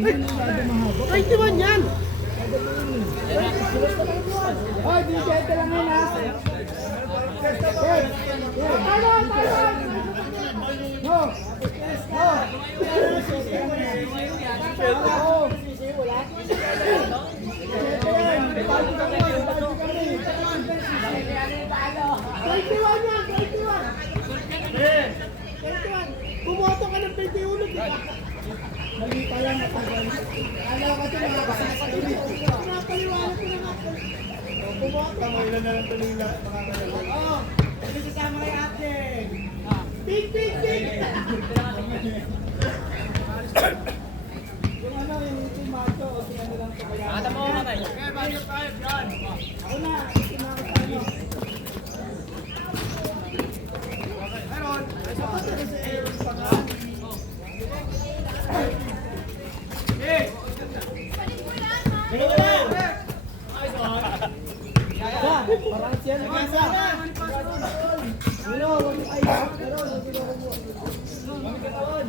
21 yan! Hoy, di bete lang yun ha! Hoy! Talon! Talon! No! No! Bumoto ka ng 21, di ba? Mali pa lang matagal. Alam ko ito mga kasasali. Pinapaliwanag ko na nga. Bumoto. Ilan na lang tuloy lang makakalagal. Oo. Ito sasama kay ate. Big, big, big! Yung ano, yung macho o si ano lang ito kaya. Ata mo na tayo. Okay, bagay tayo. Yan. Ako na. Sinama tayo. Meron. Ako ito kasi yung pangalan. Parang siya nag-isa. Ano, wag mo kayo. Pero, wag mo kayo. Wag mo katawan.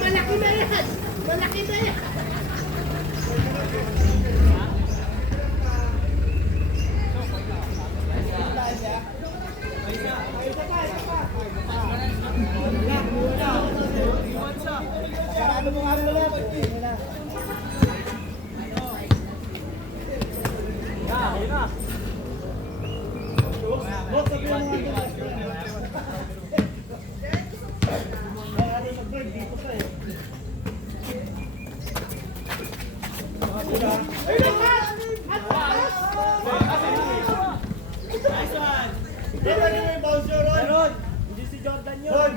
Malaki na yan! Malaki na yan! Sarado mo nga rin ulit. Hindi si Jordan yun.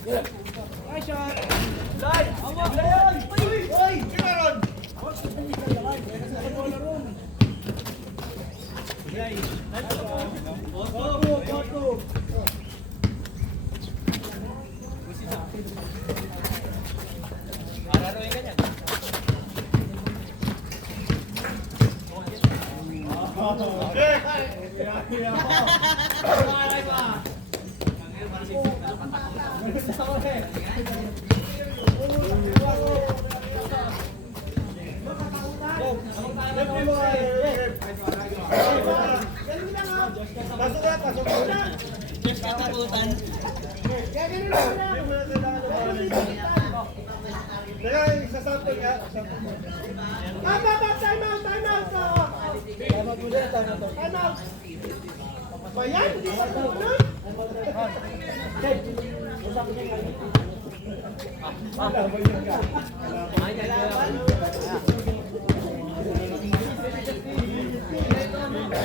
Nice shot! Line! Hawak! Uy! Uy! Meron! Go! Pasok na, pasok na. Just katakutan. Teka, isasample nga. Time out! Time out! Ba yan? Hindi pa tunod?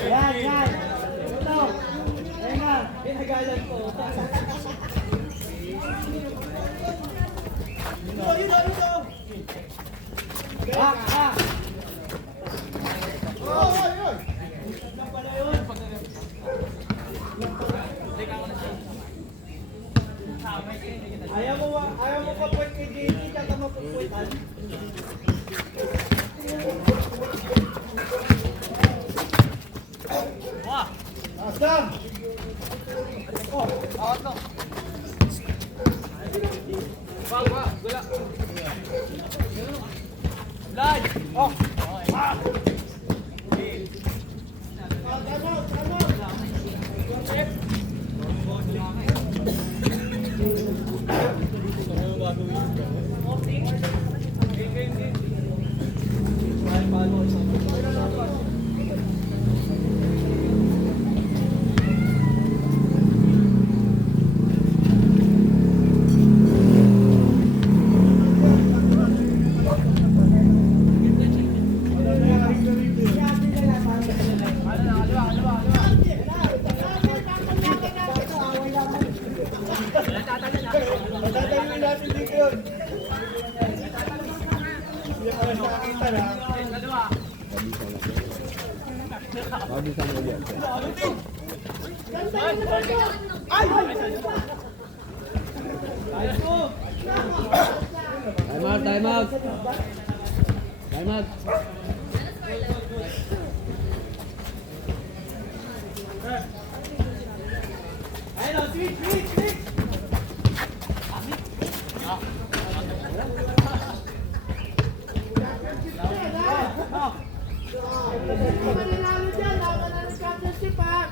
Yan! Ito! Ayan nga! Pinagalan ko. Ito! Ayaw mo pa point kay JT, kaya ka mapupuntan. Asam! Oh, awat no. Gula. Blood! Oh! Matatayin natin dito yun. Hindi pa rin nakakita na. Time out. Ayun o, switch! Mananalo dyan, mananalo championship ha!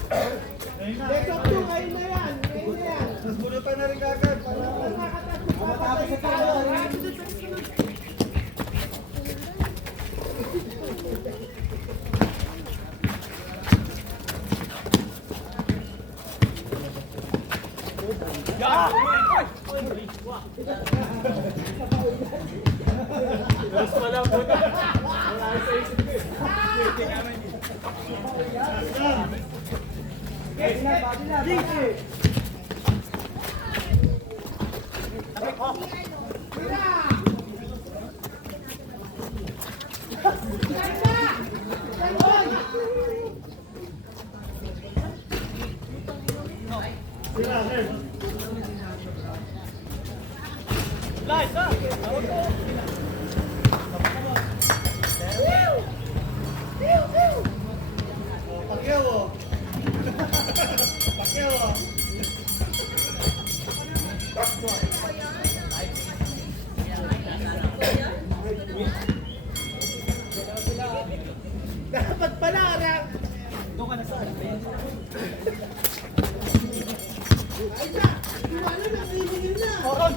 Best of 2, kayo na yan! Mas bunutan na rin kagad para matapos sa tayo! Pacquiao. Dapat pala, Arang. Doon ka na sa akin. Ay na! Iwanan na, kaibigin na! Oo!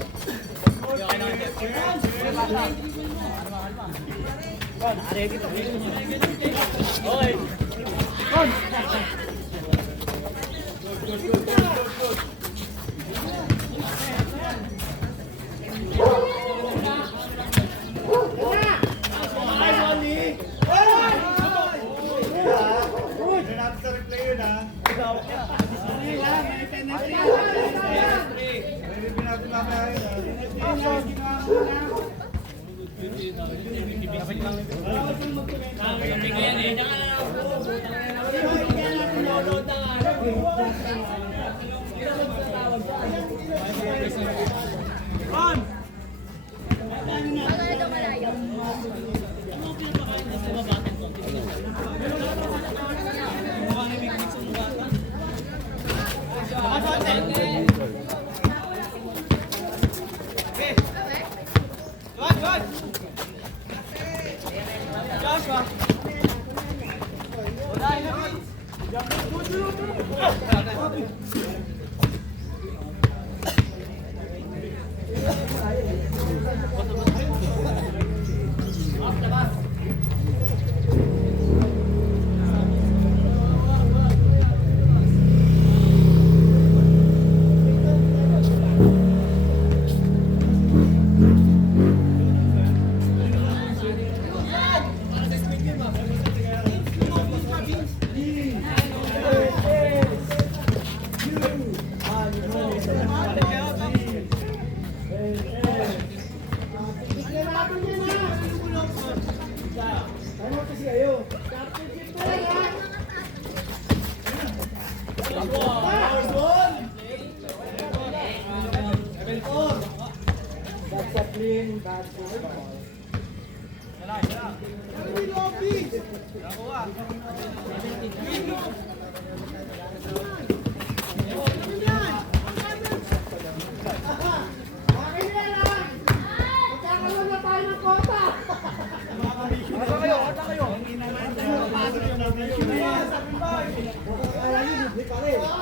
May mamaya yun.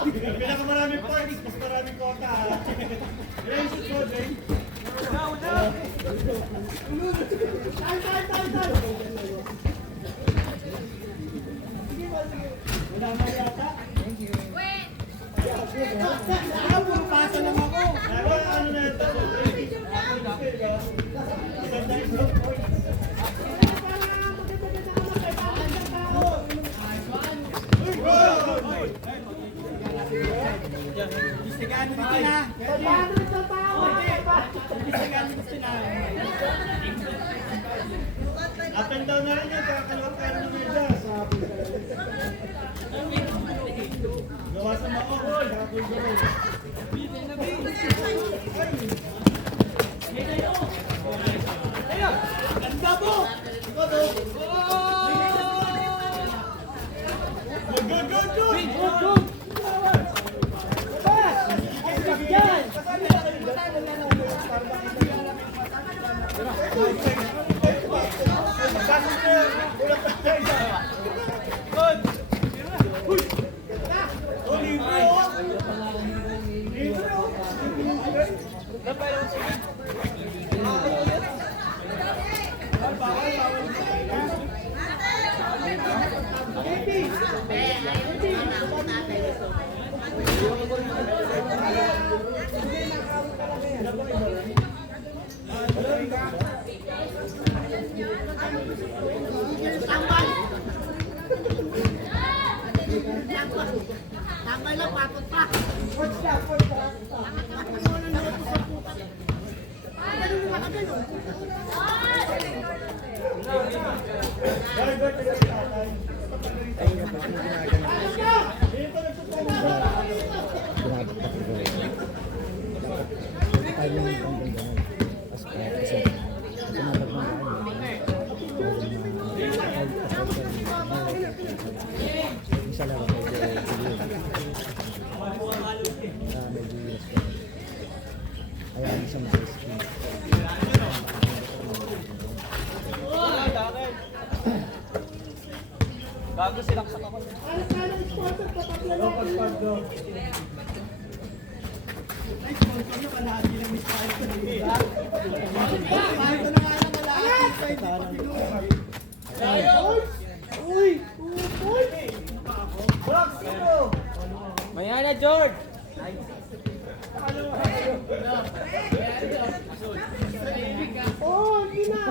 Pinakamaraming points, mas maraming kota. Yan yung shoot mo, Jay. Pumapasa lang ako. Ano na ito? Up and down na rin yan, kakakalawang ka rin ng medya. Gawa sa maong, kakapulgaro. Ganda po! Good! Tambay lang, papot pa. Bago silang sa kapal. Mayana, George! Oh, hindi na!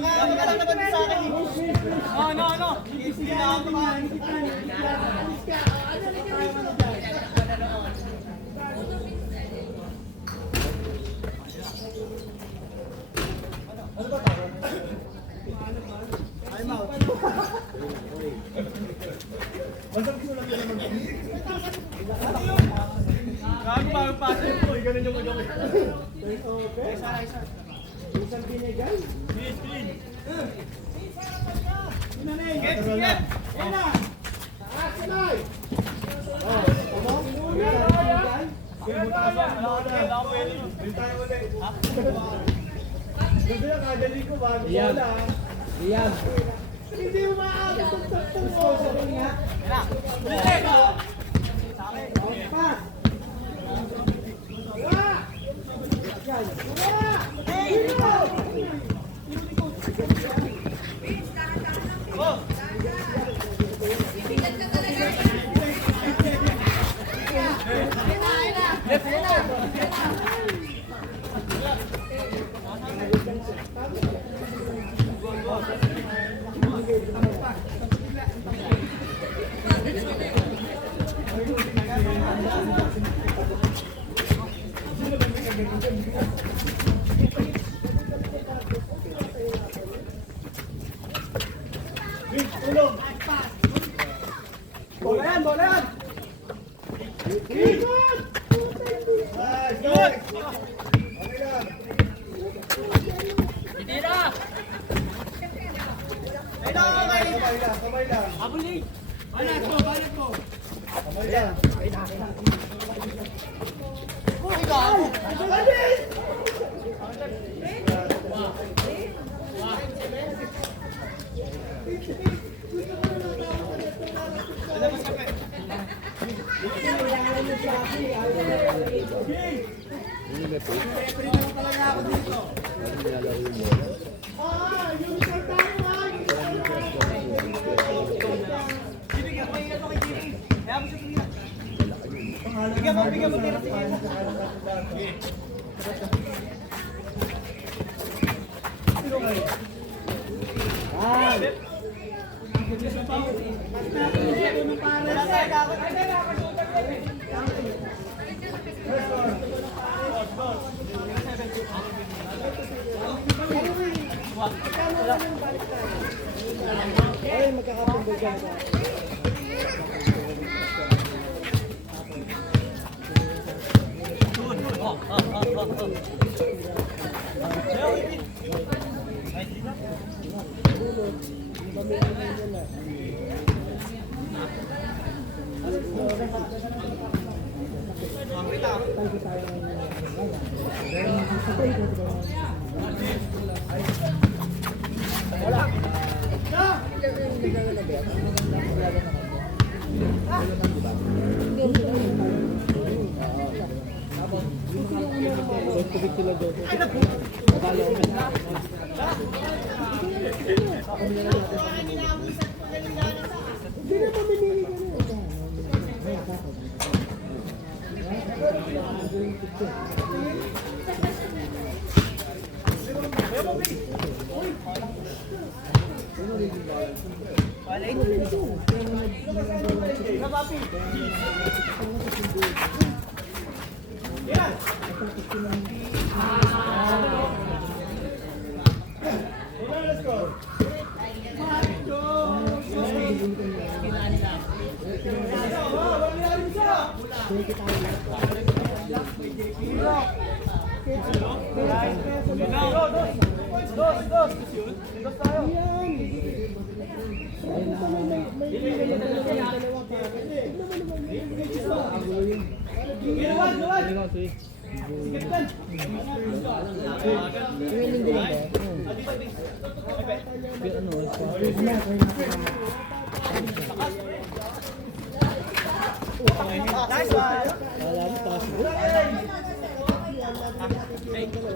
Wala lang naman sa akin. No. Sige na ako kumain. Alis ka. Ano na dyan? Gago bago pa. Ganun yung magawin. Isang binigay. Get! Yan na. Taas sinay. Oh, ano? Gusto na kadali ko bago wala. Iyan. Hindi mo maaabot ang tatlong oras. Pa. Wala. Tulong. Bola yan, bola yan. Ikot! Good! Okay lang. Hindi na! Kamay lang. Abuli! Balat ko. Kamay lang. Alis! Unicorn tayo ha! Bigyan mo tira. Ay, magkakapong dyan.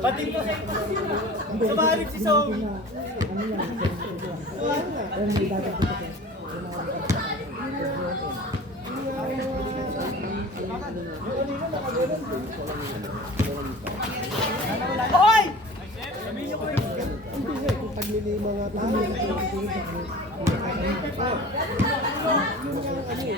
Bating mo sa Sumahalip si Song. Hoy! bumili yung mga tao. Yun yung ano eh.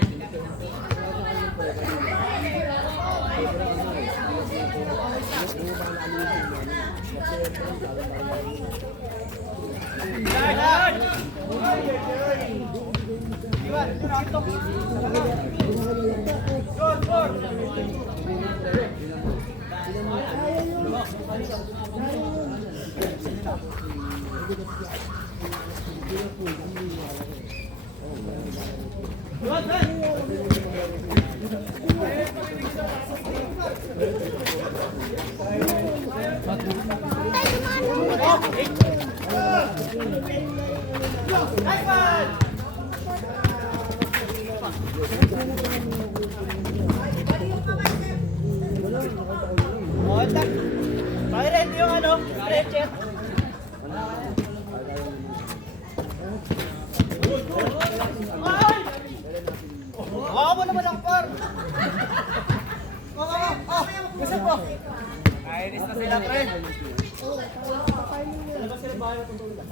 Oh, tak. Pakirent yung ano, stretcher. Ay! Hawakan mo naman ang par. Gusto po. Kainis na sila, pre. Labas sila bahay ng tulad.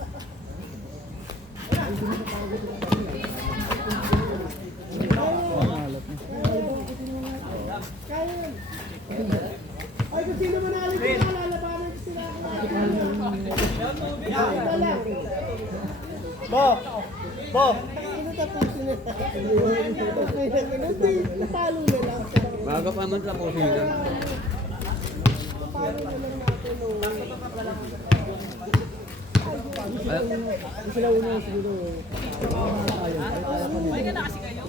Ay, kung sino manalo ko, lalabanan ko sila. Bo! Bo! Ano tapusin na? Natalo na lang. Bago pa man lang po sila. Paano naman natin sila una siguro. Ay ka na kasi kayo.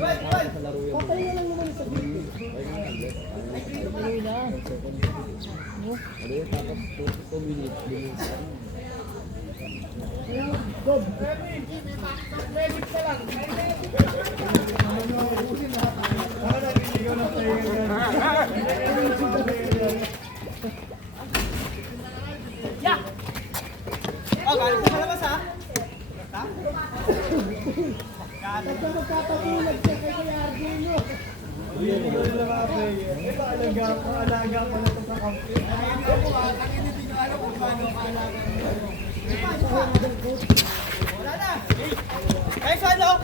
Patay na lang naman sa video. Bob. Yeah! Oh, galing ka sa labas ha? Pagka magkapatulag siya kay Kuya Argino. Alaga pa na ito sa kampi. Hindi ko alam kung paano kaalaga. Wala na! Ay, salo!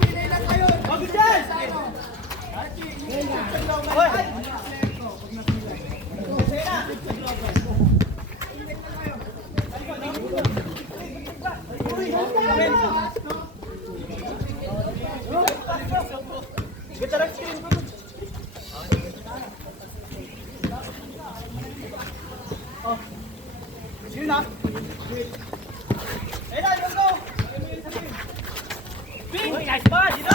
Pinay lang kayo. Bagay dyan! Hoy! Kita lang screen ko. Oh. Sino na? Eh na, let's go! Bing! Nice pass! Dito!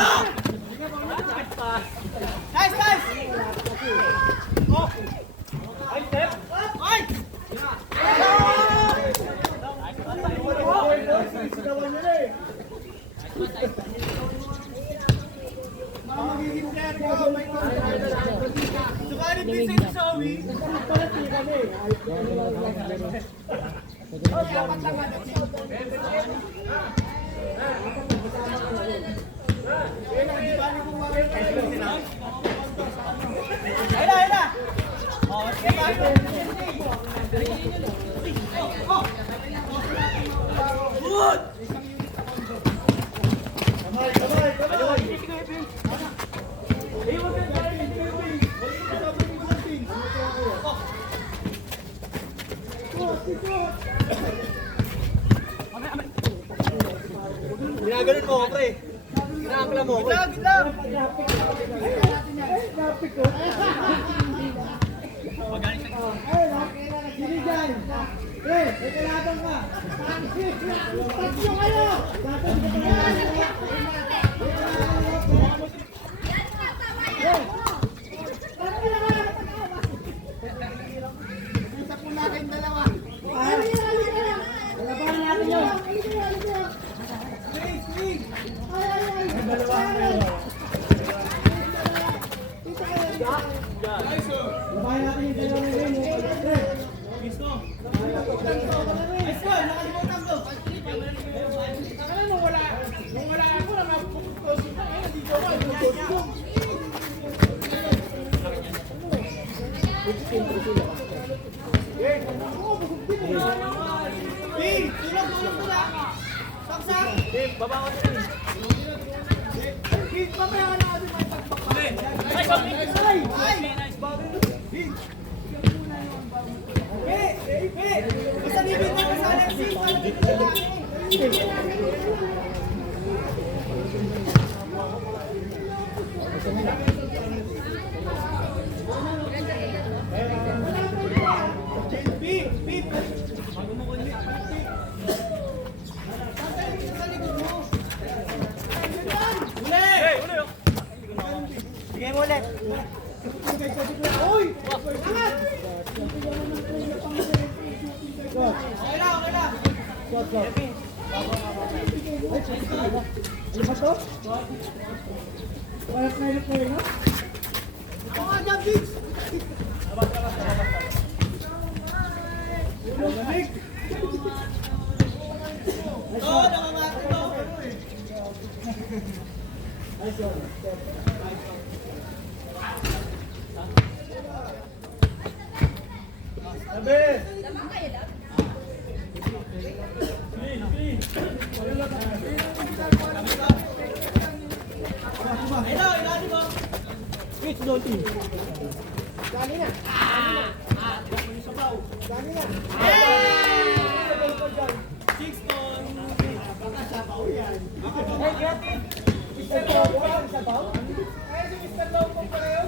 Nice pass! Nice, nice! Oh! Ay, step! Ay! Sukalit din sa ito sa uwi. Ayun na, ayun na! Oh, sige pa! Good! Ginaganon mo ako, pre. Ginakakla mo ako. Gitla! Traffic ko. Sino dyan? Eh, may kalaban ka. Tatlo kayo! Isa po na kayong dalawa. Kalaban natin yun. Labahin natin yung dalawang rin. Gusto! Let's go! Nakalimutan ko! Alam mo, nung wala ako, nakaputos na. Dito ako, Dave, baba ko din. Hit, mamaya ka na kasi may pagpapalin. Ay, sorry. Ay! Nice, Bobby. Hit! Basta libid na ka sa Alexis! Beep! Beep! Hey, uli oh. Sige mo ulit. Uy! Angat! Okay na, okay na. Ano ba to? Parang kailap kayo, no? Ito nga dyan, Vince! Lamig! Oo, nakamati mo! Sabi! Hello, ilalim mo! Wait, Loti. Dali na! Dali na! Six ton! Baka sabaw yan. Hey, get it! Mr. Lobo, ang sabaw? Ay, si Mr. Lobo pala yun.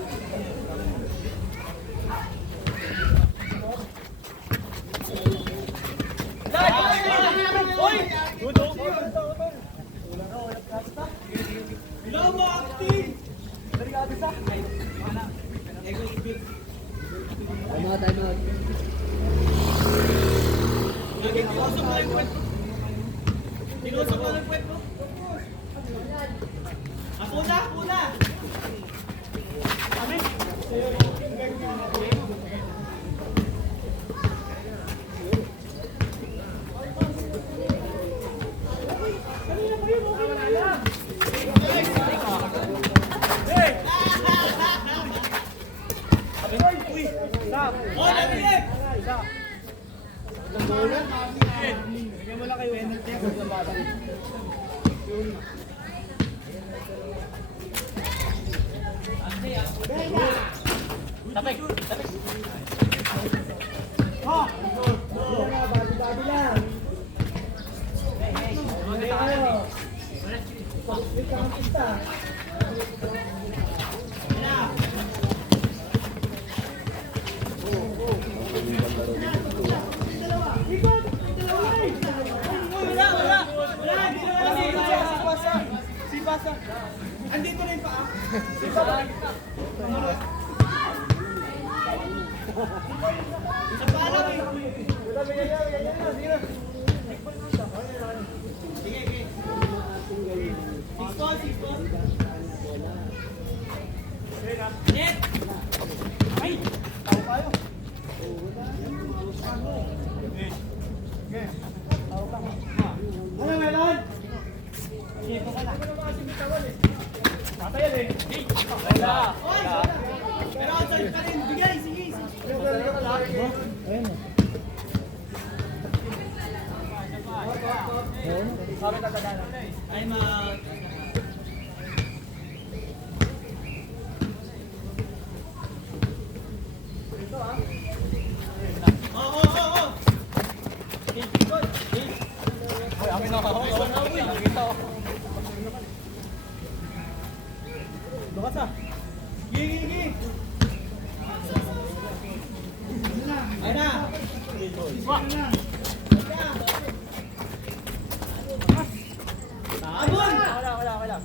Lobo, active! Time out, time out. Tinusok na yung kwet mo. Tinusok na yung kwet mo. Puna, puna! Kami? Oh, narinig! Bigyan mo lang kayo energy sa bata. Tapik, tapik. Ha! Bago-bago lang. Pag-split ka ng pista. Si Basa. Andito na yung paa. Si Basa. Sa paa lang eh. Sige, sige. Six ball, six ball. Net! Ay! Tao kayo. Ano meron? Kiko ka na. Tatayan eh. Wala. Wala. Pero outside pa rin. Bigay, sige. Ayun. Sabi tatadala. I'm out. Hoy, amin na ako. Nakita ko. Bukas ah. Gigi, gigi. Ayun na. Abon! Wala.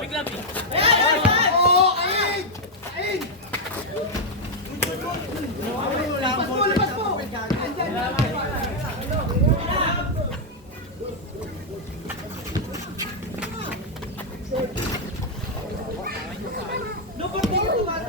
Bigla, Oo, ayun! Ayun! Lampas mo, lampas mo! No, pag tingin ko bata.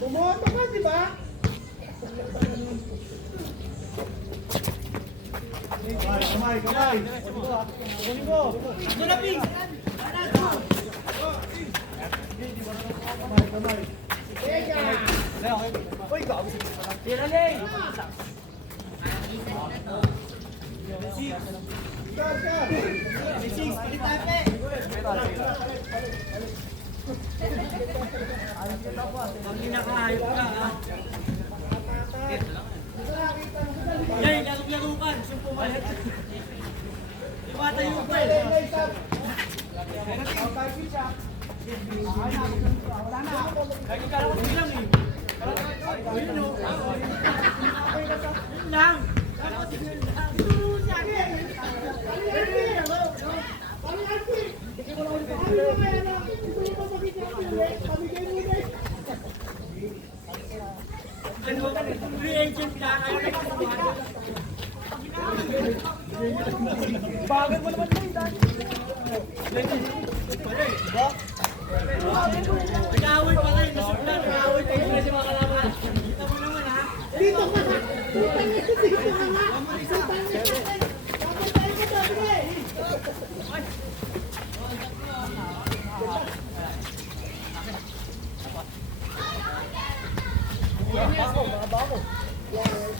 Bumoto ka, di ba? Kamay, kamay. Kunin ko. Ito na, Ping! Kamay, kamay. Tira, Lay! Start ka. Six, palit tayo, Pe! Ang pinakahayop ka, ha? Yay, laro-larukan! Gusto pumalit. Diba tayo, Pe? Lagi ka lang ako bilang, eh. Ayun, no? Yun lang! Ano? Free agent ka? Ayaw na pagkakuhan. Bagal mo naman tayo, Dan. Nag-aaway pa rin. Nasuklan. Nag-aaway pa rin kasi mga kalaban. Kita mo naman, ha? Dito ka na. Dito ka na.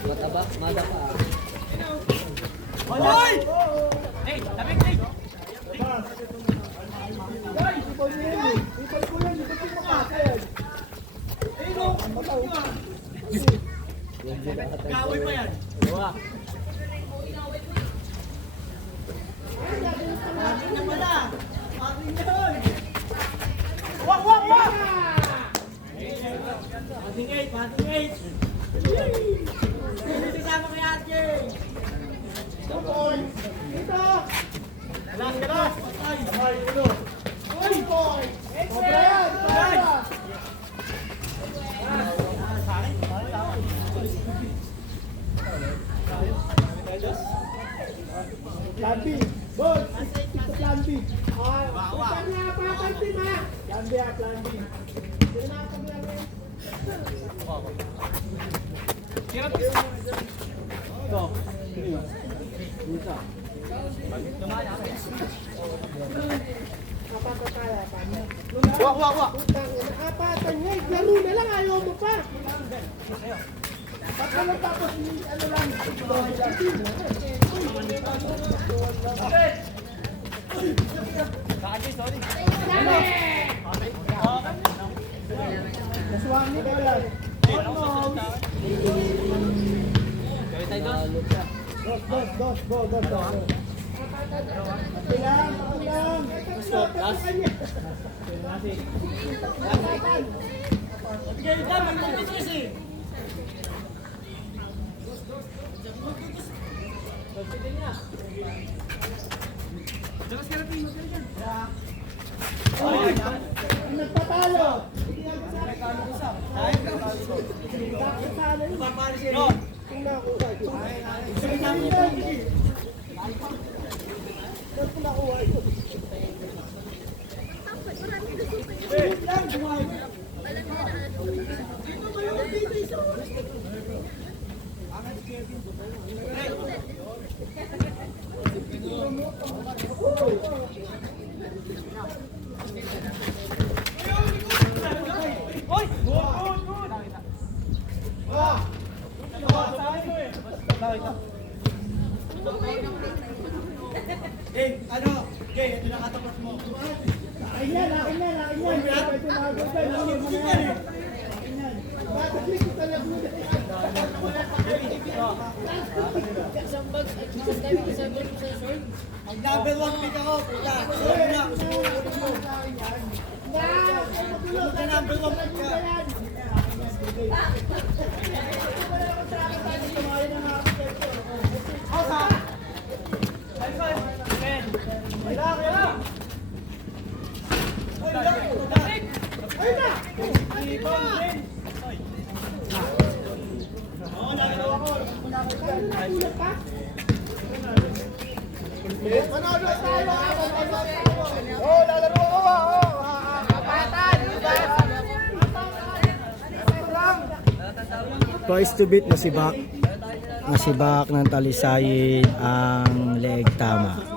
Mataba, madapa. Hoy! Hey, lamig, hey! Nag-aaway pa yan. Ating na pala. Ating na yun. Wak, wak, wak! Ating 8, ating 8. Hindi kasama kay Ate. Dito. Last, last. Patay. Kamay, ulo. Uy, boy. Sobra yan. Sobra. Plan B. Boss, ito plan B. Plan B, plan B, ma. Plan B, plan B. Tinatag lang yan. Ito. Isa. Apatan. Wak, wak, wak. Apatan nga, laro na lang, ayaw mo pa. Ba't ka lang tapos, ano lang, Naswami ka lang. Dos. Bilang. Bigay ka, mag-focus kasi. Labas ka na, Ping. Nagpatalo. Papali siya. Hoy! Eh, ano? Okay, ito na katapos mo. Akin yan. Pwede na. Ang number 1 pick ako, puta. Alam mo na, gusto mo ulit mo. Puta, number 1 pick ka. Manalo tayo! Oh, lalaro ako ba? Kapatan! Twice to beat nasibak ng Talisayin ang leeg tama.